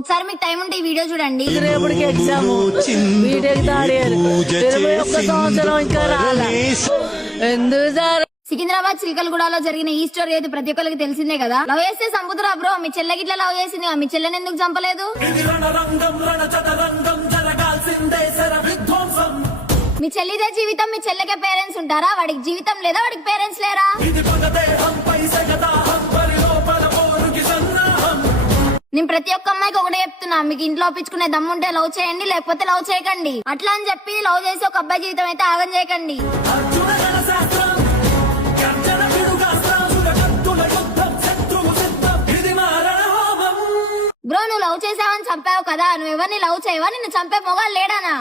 ఒకసారి మీకు టైం ఉంటే ఈ వీడియో చూడండి. రేపటికి ఎగ్జామ్ బీటెక్ థర్డ్ ఇయర్ 21 సంవత్సరం ఇంకా రాలా ఎందుకు సార్? సికింద్రాబాద్ చిలకలగూడలో జరిగిన ఈ స్టోరీ అయితే ప్రతి ఒక్కరికి తెలిసిందే కదా. లవ్ చేస్తే సంపుతురా బ్రో, మీ చెల్లె గిట్లా లవ్ చేసింది, మీ చెల్లెని ఎందుకు చంపలేదు? మీ చెల్లిదే జీవితం, మీ చెల్లెకే పేరెంట్స్ ఉంటారా? వాడికి జీవితం లేదా? వాడికి పేరెంట్స్ లేరా? నేను ప్రతి ఒక్క అమ్మాయికి ఒకటే చెప్తున్నా, మీకు ఇంట్లో ఒప్పించుకునే దమ్ముంటే లవ్ చేయండి, లేకపోతే లవ్ చేయకండి. అట్లా అని చెప్పి లవ్ చేసి ఒక అబ్బాయి జీవితం అయితే ఆగం చేయకండి. బ్రో, నువ్వు లవ్ చేసావని చంపావు కదా, నువ్వు ఎవరిని లవ్ చేయవా? నిన్ను చంపే మొగాలు లేడానా?